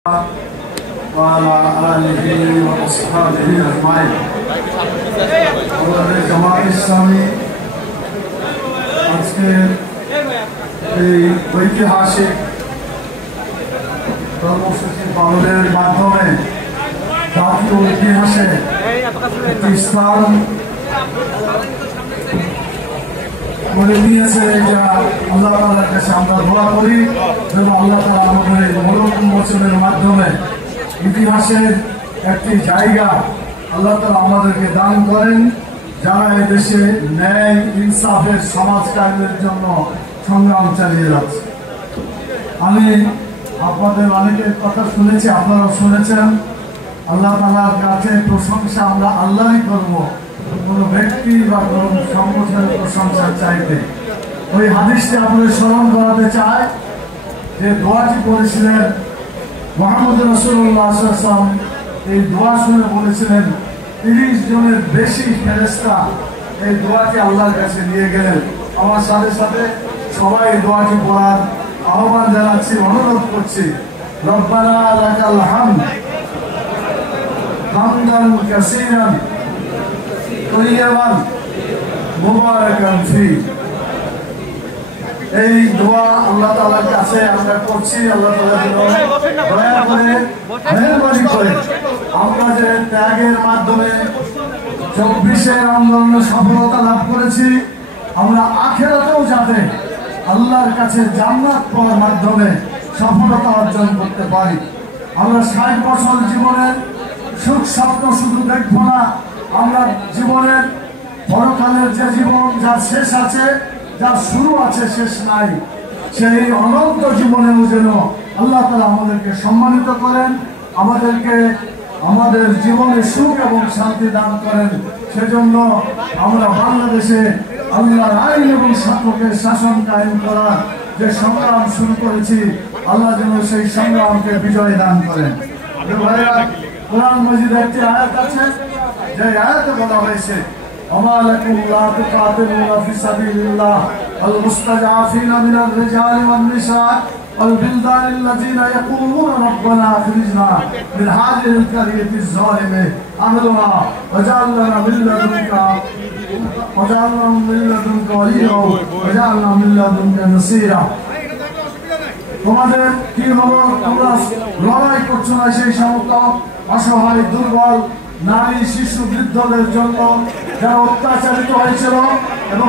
وعلى آله وأصحابه أجمعين। আমাদের জামাত ইসলামী আজকে এই ঐতিহাসিক কর্মসূচি পালনের মাধ্যমে জাতীয় ইতিহাসে একটি স্থান করে দিয়েছে, যা আল্লাহ তাআলার কাছে আমরা দোয়া করি যেন আল্লাহ তাআলা আমাদের মরণ উন্মোচনের মাধ্যমে ইতিহাসের একটি জায়গা আল্লাহ তাআলা আমাদেরকে দান করেন, যারা এদেশে ন্যায় ইনসাফের সমাজ কায়েমের জন্য সংগ্রাম চালিয়ে যাচ্ছে। আমি আপনাদের অনেকের কথা শুনেছি, আপনারাও শুনেছেন। আল্লাহ তাআলার কাছে প্রশংসা আমরা আল্লাহই করব, কোনো ব্যক্তি বা কোনো সংগঠনের প্রশংসা চাইতে। ওই হাদিসটি আপনাদের স্মরণ করাতে চাই যে দোয়াটি করেছিলেন মুহাম্মদ রাসূলুল্লাহ সাল্লাল্লাহু আলাইহি ওয়াসাল্লাম। এই দোয়া শুনে বলেছিলেন 30 জনের বেশি ফেরেশতা এই দোয়াটি আল্লাহর কাছে নিয়ে গেলেন। আমার সাথে সাথে সবাই এই দোয়াটি পড়ার আহ্বান জানাচ্ছি, অনুরোধ করছি। রব্বানা লাকাল হামদ হামদান কাসীরান তৈয়বান মুবারাকান ফি। এই দোয়া আল্লাহ তাআলার কাছে আমরা করছি, আল্লাহ তাআলা যেন দয়া করে মেহেরবানি করে আমরা যে ত্যাগের মাধ্যমে 24-এর আন্দোলনে সফলতা লাভ করেছি, আমরা আখিরাতেও যাতে আল্লাহর কাছে জান্নাত পাওয়ার মাধ্যমে সফলতা অর্জন করতে পারি। আমরা 60 বছর জীবনের সুখ স্বপ্ন শুধু দেখবো না, আমরা জীবনের পরকালের যে জীবন, যার শেষ আছে, যার শুরু আছে, শেষ নাই, সেই অনন্ত জীবনেও যেন আল্লাহ তাআলা আমাদেরকে সম্মানিত করেন, আমাদেরকে আমাদের জীবনে সুখ এবং শান্তি দান করেন। সেজন্য আমরা বাংলাদেশে আল্লাহর আইন এবং সত্যকে শাসন কায়েম করার যে সংগ্রাম শুরু করেছি, আল্লাহ যেন সেই সংগ্রামকে বিজয় দান করেন। কোরআন মাজিদে একটি আয়াত আছে, যে আয়াতে বলা হয়েছে ওমা লাকুম লা তুকাতিলুনা ফি সাবিলিল্লাহ ওয়াল মুস্তাজআফিনা মিনার রিজালি ওয়ান নিসা ওয়াল বিলদানিল্লাযিনা ইয়াকুলুনা রাব্বানা আখরিজনা মিন হাযিহিল কারিয়াতিজ যালিমি আহলুহা ওয়াজআল লানা মিন লাদুনকা ওয়ালিয়্যা ওয়াজআল লানা মিন লাদুনকা নাসীরা। তোমাদের কি হলো, তোমরা লড়াই করছো না সেই সমস্ত অসহায় দুর্বল নারী, শিশু, বৃদ্ধদের জন্য যারা অত্যাচারিত হয়েছিল এবং